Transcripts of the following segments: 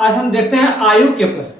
आज हम देखते हैं आयु के प्रश्न।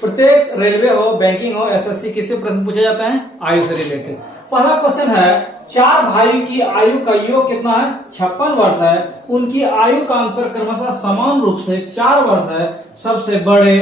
प्रत्येक रेलवे हो, बैंकिंग हो, एसएससी, किसी प्रश्न पूछे जाते हैं आयु से रिलेटेड। पहला क्वेश्चन है, चार भाई की आयु का योग कितना है? 56 वर्ष है। उनकी आयु का अंतर क्रमशः समान रूप से 4 वर्ष है। सबसे बड़े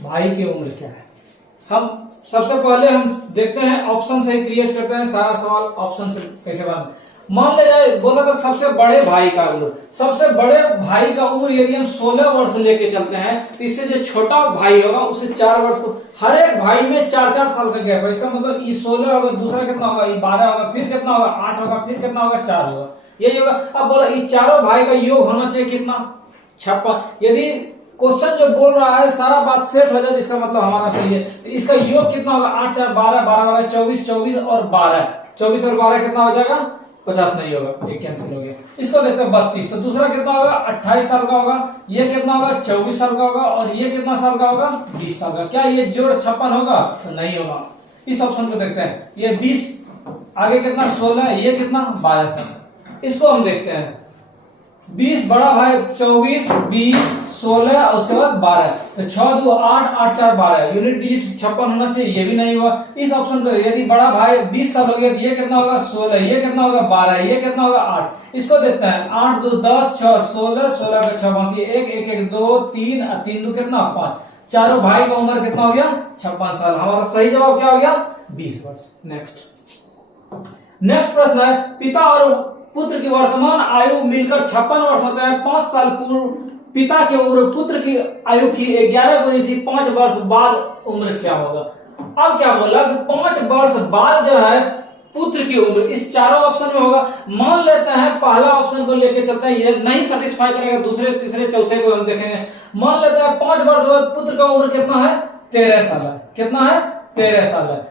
भाई की उम्र क्या है? हम सबसे पहले हम देखते हैं, ऑप्शन से क्रिएट करते हैं। सारा सवाल ऑप्शन से कैसे बना। मान लिया बोला था सबसे बड़े भाई का उम्र। सबसे बड़े भाई का उम्र यदि हम 16 वर्ष लेके चलते हैं तो इससे जो छोटा भाई होगा उससे 4 वर्ष को, हर एक भाई में 4-4 साल का गैप है। इसका मतलब ये 16 होगा, दूसरा कितना होगा, ये 12 होगा, फिर कितना होगा, 8 होगा, फिर कितना होगा, 4 होगा, यही होगा। अब बोला ये चारों भाई का योग होना चाहिए कितना? 56। यदि क्वेश्चन जो बोल रहा है सारा बात सेट हो जाए तो इसका मतलब हमारा सही है। इसका योग कितना होगा? 8 4 12, 12 12 24, 24 और 12, 24 और 12 कितना हो जाएगा? 50 नहीं होगा, एक कैंसिल हो गया। इसको देखते हैं 32। तो दूसरा कितना होगा? 28 साल का होगा। ये कितना होगा? 24 साल का होगा। और ये कितना साल का होगा? 20 साल का। क्या ये जोड़ 56 होगा? तो नहीं होगा। इस ऑप्शन को देखते हैं। ये 20, आगे कितना 16, ये कितना 12 साल। इसको हम देखते हैं। 20 बड़ा भाई 24, 20, 16 और उसके बाद 12। तो 6 2 8, 8 4 12, यूनिट डिजिट 56 होना चाहिए, ये भी नहीं हुआ। इस ऑप्शन को यदि बड़ा भाई 20 साल हो गया तो ये कितना होगा? 16, ये कितना होगा? 12, ये कितना होगा? 8। इसको देखते हैं। 8 2 10, 6 16, 16 का 6 बाकी 1 1 1 2 3 3 2 कितना 5। चारों भाई का उम्र कितना हो गया? 56 साल। हमारा सही जवाब क्या हो गया? 20 वर्ष। नेक्स्ट प्रश्न है, पिता और पुत्र की वर्तमान आयु मिलकर 56 वर्ष होते हैं। 5 साल पूर्व पिता की उम्र पुत्र की आयु की 11 गुनी थी। 5 वर्ष बाद उम्र क्या होगा? अब क्या बोला कि 5 वर्ष बाद जो है पुत्र की उम्र, इस चारों ऑप्शन में होगा। मान लेते हैं पहला ऑप्शन को लेके चलते हैं, ये नहीं सेटिस्फाई करेगा, दूसरे तीसरे चौथे को हम देखेंगे। मान लेते हैं 5 वर्ष बाद पुत्र का उम्र कितना है? 13 साल है। कितना है? 13 साल है।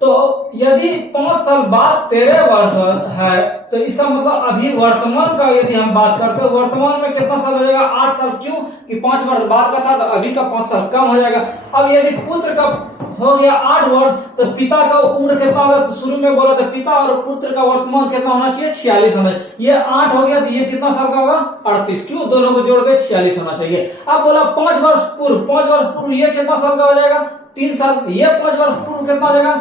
तो यदि 5 साल बाद 13 वर्ष है तो इसका मतलब अभी वर्तमान का यदि हम बात करते हैं, वर्तमान में कितना साल हो जाएगा? 8 साल। क्यों कि 5 वर्ष बाद का था तो अभी का 5 साल कम हो जाएगा। अब यदि पुत्र का हो गया 8 वर्ष तो पिता का उम्र कितना होगा? तो शुरू में बोला था पिता और पुत्र का वर्तमान कितना होना चाहिए? 46 होना चाहिए। ये 8 हो गया तो ये कितना साल का होगा? 38। क्यों? दोनों को जोड़ के 46 होना चाहिए। अब बोला 5 वर्ष पूर्व ये कितना साल का हो जाएगा? 3 साल। ये 5 वर्ष पूर्व कितना हो जाएगा?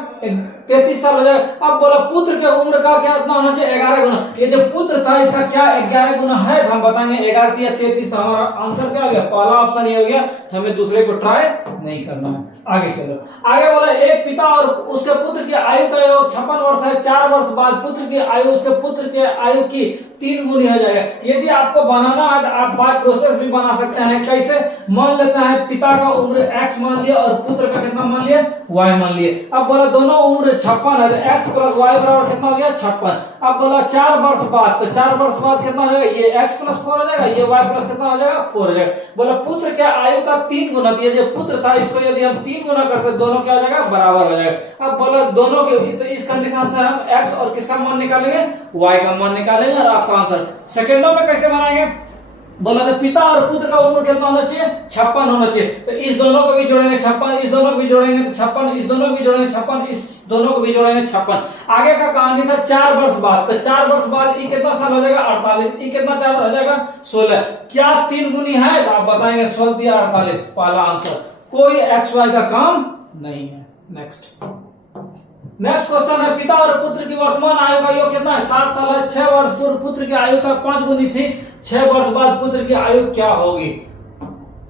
33 साल हो जाएगा। अब बोला पुत्र के उम्र का क्या इतना होना चाहिए? 11 गुना। ये जो पुत्र था इसका क्या 11 गुना है? तो हम बताएंगे 11 या 33। तो हमारा आंसर क्या हो गया? पहला ऑप्शन ये हो गया। हमें दूसरे को ट्राई नहीं करना है। आगे चलो। आगे बोला एक पिता और उसके पुत्र की आयु का 56 वर्ष है। 4 वर्ष बाद पुत्र की आयु उसके पुत्र के आयु की 3 गुनी हो जाएगा। यदि आपको बनाना है तो आप बाय प्रोसेस भी बना सकते हैं। कैसे? मान लेते हैं पिता का उम्र x मान लिया और पुत्र का कितना मान लिया? y मान लिए। अब बोला दोनों उम्र 56 है तो x प्लस y बराबर कितना हो गया? 56। अब बोला 4 वर्ष बाद, तो 4 वर्ष बाद कितना हो जाएगा? ये x प्लस 4 हो जाएगा, ये y प्लस कितना हो जाएगा? 4 हो जाएगा। बोला पुत्र के आयु का 3 गुना दिया। जो पुत्र था इसको यदि हम 3 गुना करते दोनों क्या हो जाएगा? बराबर हो जाएगा। अब बोला दोनों के इस कंडीशन से हम x और किसका मान निकालेंगे? y का मान निकालेंगे और आपका आंसर सेकेंडों में कैसे बनाएंगे? बोला तो पिता और पुत्र का उम्र कितना होना चाहिए? 56 होना चाहिए। तो इस दोनों को भी जोड़ेंगे 56, इस दोनों को भी जोड़ेंगे तो 56, इस दोनों को भी जोड़ेंगे 56, इस दोनों को भी जोड़ेंगे 56। आगे का कहानी था 4 वर्ष बाद। तो 4 वर्ष बाद ये कितना साल हो जाएगा? 48। ये कितना साल हो जाएगा? 16। क्या 3 गुनी है? तो आप बताएंगे 16 या 48। पहला आंसर। कोई एक्स वाई का काम नहीं है। नेक्स्ट क्वेश्चन है, पिता और पुत्र की वर्तमान आयु का योग कितना है? 60 साल है। 6 वर्ष पूर्व पुत्र की आयु का 5 गुनी थी। 6 वर्ष बाद पुत्र की आयु क्या होगी?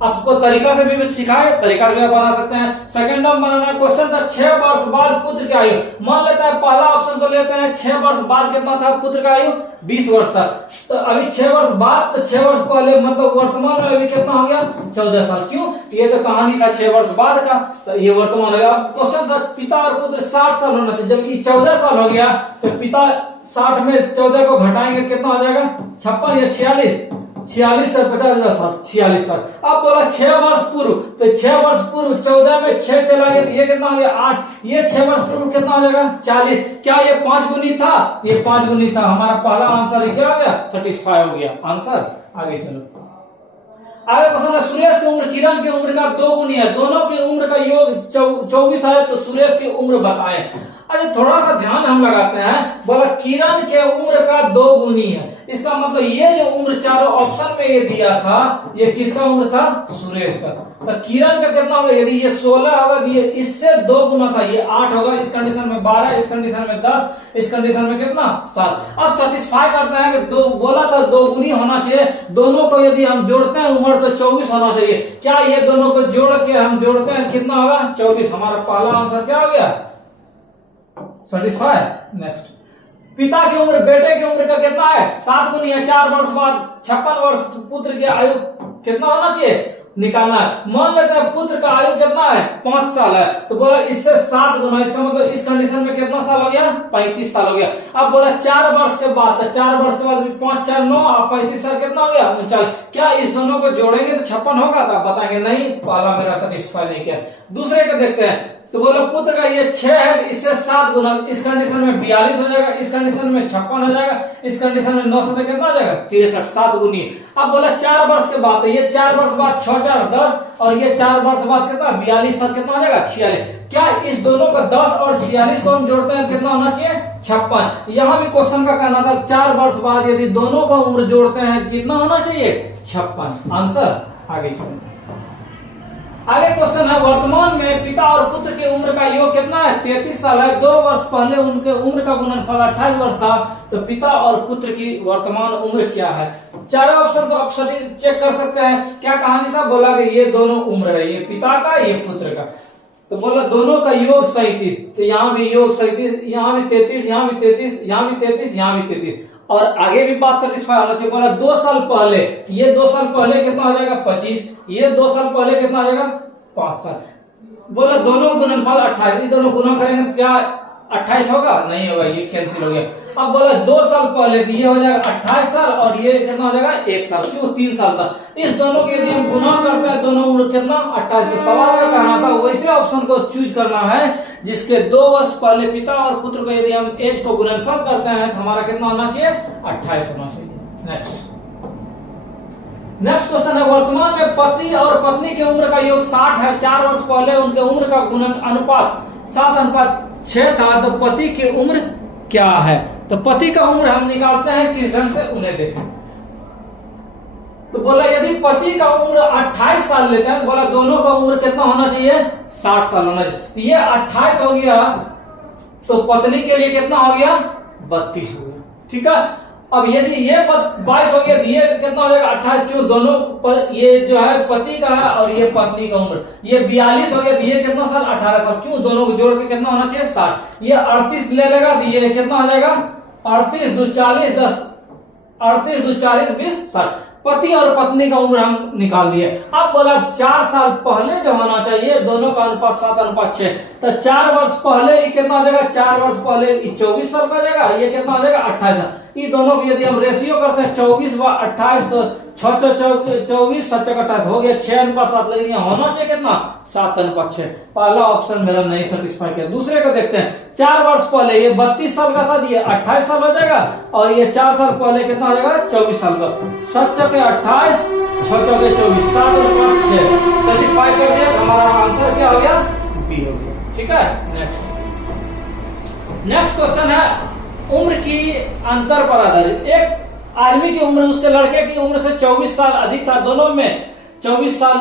आपको तरीका से भी सिखाए, तरीका से भी बना सकते हैं। सेकंड नंबर बनाना क्वेश्चन था 6 वर्ष बाद पुत्र की आयु। मान लेते हैं पहला ऑप्शन को लेते हैं। 6 वर्ष बाद कितना था पुत्र का आयु? 20 वर्ष था। तो अभी 6 वर्ष बाद, तो 6 वर्ष पहले मतलब वर्तमान में अभी कितना हो गया? 14 साल। क्यों? ये तो कहानी था 6 वर्ष बाद का, तो ये वर्तमान हो गया। क्वेश्चन था पिता और पुत्र 60 साल होना चाहिए, जबकि 14 साल हो गया। तो पिता 60 में 14 को घटाएंगे कितना हो जाएगा? 56 या 46। 46 से 50 46 साल। अब बोला 6 वर्ष पूर्व, तो 6 वर्ष पूर्व 14 में 6 चला गया तो ये कितना हो गया? 8। ये 6 वर्ष पूर्व कितना हो जाएगा? 40। क्या ये 5 गुनी था? ये 5 गुनी था। हमारा पहला आंसर क्या हो गया? सेटिस्फाई हो गया आंसर। आगे चलो। आगे क्वेश्चन है, सुरेश की उम्र किरण की उम्र का 2 गुनी है। दोनों की उम्र का योग 24 है, तो सुरेश की उम्र बताएं। अरे थोड़ा सा ध्यान हम लगाते हैं। बोला किरण के उम्र का 2 गुनी है। इसका मतलब ये जो उम्र चारों ऑप्शन में ये दिया था, ये किसका उम्र था? सुरेश का। तो किरण का कितना होगा? यदि ये 16 होगा तो ये इससे 2 गुना था, ये 8 होगा। इस कंडीशन में 12, इस कंडीशन में 10, इस कंडीशन में कितना? 7। अब सेटिस्फाई करते हैं कि दो बोला था 2 गुनी होना चाहिए, दोनों को यदि हम जोड़ते हैं उम्र तो 24 होना चाहिए। क्या ये दोनों को जोड़ के हम जोड़ते हैं कितना होगा? 24। हमारा पहला आंसर क्या हो गया? सेटिस्फाई। नेक्स्ट, पिता की उम्र बेटे की उम्र का कितना है? 7 गुनी है, 4 वर्ष बाद 56 वर्ष पुत्र की आयु कितना होना चाहिए? निकालना है। मान लेते हैं पुत्र का आयु कितना है? 5 साल है, तो बोला इससे 7 गुना, इसका मतलब इस कंडीशन में कितना साल हो गया? 35 साल हो गया। अब बोला 4 वर्ष के बाद, तो 4 वर्ष के बाद 5 4 9 और 35 साल कितना हो गया? 39। क्या इस दोनों को जोड़ेंगे तो 56 होगा? तो बताएंगे नहीं, पहला मेरा सेटिस्फाई नहीं किया। दूसरे को देखते हैं, तो बोलो पुत्र का ये 6 है, इससे 7 गुना, इस कंडीशन में 42 हो जाएगा, इस कंडीशन में 56 हो जाएगा, इस कंडीशन में 9 से कितना हो जाएगा? 63, 7 गुनी। अब बोला 4 वर्ष के बाद, तो ये 4 वर्ष बाद 6 4 10 और ये 4 वर्ष बाद कितना? 42 तक कितना हो जाएगा? 46। क्या इस दोनों का 10 और 46 को हम जोड़ते हैं कितना होना चाहिए? 56। यहाँ भी क्वेश्चन का कहना था 4 वर्ष बाद यदि दोनों का उम्र जोड़ते हैं कितना होना चाहिए? 56। आंसर आगे चलो। आगे क्वेश्चन है, वर्तमान में पिता और पुत्र की उम्र का योग कितना है? 33 साल है। 2 वर्ष पहले उनके उम्र का गुणनफल 28 वर्ष था, तो पिता और पुत्र की वर्तमान उम्र क्या है? चारों ऑप्शन को आप चेक कर सकते हैं। क्या कहानी था? बोला कि ये दोनों उम्र है, ये पिता का, ये पुत्र का। तो बोला दोनों का योग 37, तो यहाँ भी योग 37, यहाँ भी 33, यहाँ भी 33, यहाँ भी 33, यहाँ भी 33, और आगे भी बात सेटिस्फाई होना चाहिए। बोला 2 साल पहले, ये 2 साल पहले कितना हो जाएगा? 25, ये 2 साल पहले कितना हो जाएगा? 5 साल। बोला दोनों गुणनफल 28, ये दोनों गुना करेंगे तो क्या 28 होगा? नहीं होगा, ये कैंसिल हो गया। अब बोला 2 साल पहले, तो ये हो जाएगा 28 साल और ये कितना हो जाएगा? 1 साल, क्यों? 3 साल था। इस दोनों के यदि हम गुना करते हैं, दोनों उम्र कितना? 28। तो सवाल का कहना था वैसे ऑप्शन को चूज करना है जिसके 2 वर्ष पहले पिता और पुत्र को यदि हम एज को गुणनफल करते हैं तो हमारा कितना होना चाहिए? 28 होना चाहिए। नेक्स्ट क्वेश्चन है, वर्तमान में पति और पत्नी की उम्र का योग 60 है। 4 वर्ष पहले उनके उम्र का गुणन अनुपात 7:6 था, तो पति की उम्र क्या है? तो पति का उम्र हम निकालते हैं किस ढंग से, उन्हें देखें। तो बोला यदि पति का उम्र 28 साल लेते हैं, तो बोला दोनों का उम्र कितना होना चाहिए? 60 साल होना चाहिए। तो ये 28 हो गया, तो पत्नी के लिए कितना हो गया? 32 हो गया। ठीक है। अब यदि ये 22 हो गया, ये कितना हो जाएगा? 28, क्यों? दोनों पर ये जो है पति का है और ये पत्नी का उम्र, ये 42 हो गया, ये कितना साल? 18 साल, क्यों? दोनों को जोड़ के कितना होना चाहिए? 60। ये 38 ले लेगा तो ये कितना हो जाएगा? 38 2 40 10, 38 2 40 20 60। पति और पत्नी का उम्र हम निकाल दिए। अब बोला 4 साल पहले जो होना चाहिए, दोनों का अनुपात 7:6, तो 4 वर्ष पहले ये कितना हो जाएगा? 4 वर्ष पहले 24 साल का जाएगा, ये कितना हो जाएगा? 28 साल। ये दोनों की यदि हम रेशियो करते हैं 24 व 28, तो 24 7 28 हो गया 6:7, लेकिन यहाँ होना चाहिए कितना? 7:6। पहला ऑप्शन मेरा नहीं सेटिस्फाई किया। दूसरे को देखते हैं, 4 वर्ष पहले ये 32 साल का था, ये 28 साल हो जाएगा, और ये 4 साल पहले कितना हो जाएगा? 24 साल का। 7 चौके 28, 6 चौके 24, 7 और 5 6, सेटिस्फाई कर दिया। हमारा आंसर क्या हो गया? बी हो गया। ठीक है। नेक्स्ट क्वेश्चन है, उम्र की अंतर पर आधारित। एक आदमी की उम्र उसके लड़के की उम्र से 24 साल अधिक था, दोनों में 24 साल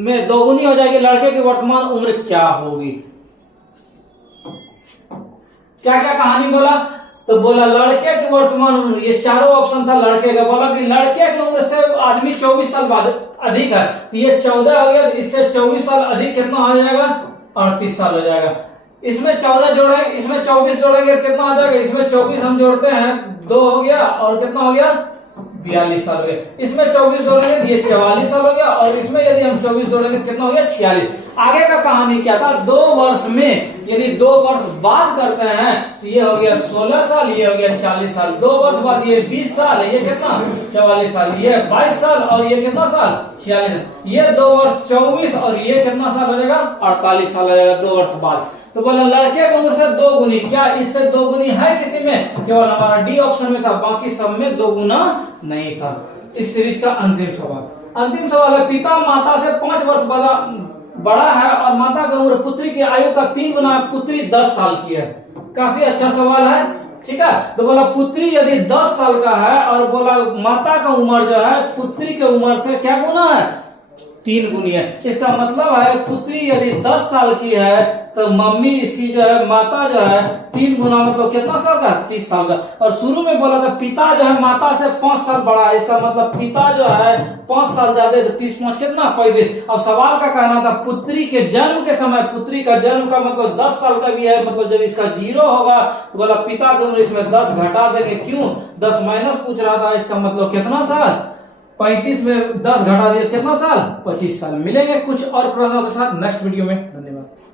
में दोगुनी हो जाएगी। लड़के की वर्तमान उम्र क्या होगी? क्या क्या कहानी बोला? तो बोला लड़के की वर्तमान उम्र, ये चारों ऑप्शन था लड़के का। बोला कि लड़के की उम्र से आदमी 24 साल बाद अधिक है, तो ये 14 हो गया, इससे 24 साल अधिक कितना हो जाएगा? 38 साल हो जाएगा। इसमें 14 जोड़े, इसमें 24 जोड़ेंगे कितना हो जाएगा? इसमें 24 हम जोड़ते हैं 2 हो गया, और कितना हो गया? 42 साल हो गया। इसमें 24 जोड़ेंगे तो ये 44 साल हो गया, और इसमें यदि हम 24 जोड़ेंगे तो कितना हो गया? 46। आगे का कहानी क्या था? 2 वर्ष में यदि 2 वर्ष बाद करते हैं तो ये हो गया 16 साल, ये हो गया 40 साल। 2 वर्ष बाद ये 20 साल, ये कितना? 44 साल, ये 22 साल, और ये कितना साल? 46। ये 2 वर्ष 24, और ये कितना साल हो जाएगा? 48 साल हो जाएगा 2 वर्ष बाद। तो बोला लड़के की उम्र से 2 गुनी, क्या इससे 2 गुनी है किसी में? केवल हमारा डी ऑप्शन में था, बाकी सब में 2 गुना नहीं था। इस सीरीज का अंतिम सवाल है, पिता माता से 5 वर्ष बड़ा है और माता की उम्र पुत्री की आयु का 3 गुना, पुत्री 10 साल की है। काफी अच्छा सवाल है। ठीक है। तो बोला पुत्री यदि 10 साल का है और बोला माता का उम्र जो है पुत्री के उम्र से क्या गुना है, 3 गुनी है। इसका मतलब है पुत्री यदि 10 साल की है तो मम्मी इसकी जो है माता जो है 3 गुना मतलब कितना साल का, 30 साल का। और शुरू में बोला था पिता जो है माता से 5 साल बड़ा है, इसका मतलब पिता जो है 5 साल ज्यादा, तो 30 5 कितना 35। अब सवाल का कहना था पुत्री के जन्म के समय, पुत्री का जन्म का मतलब 10 साल का भी है, मतलब जब इसका 0 होगा तो बोला पिता की उम्र इसमें 10 घटा देंगे, क्यों 10 माइनस पूछ रहा था, इसका मतलब कितना साल, 35 में 10 घटा दिया कितना साल, 25 साल। मिलेंगे कुछ और प्रश्नों के साथ नेक्स्ट वीडियो में। धन्यवाद।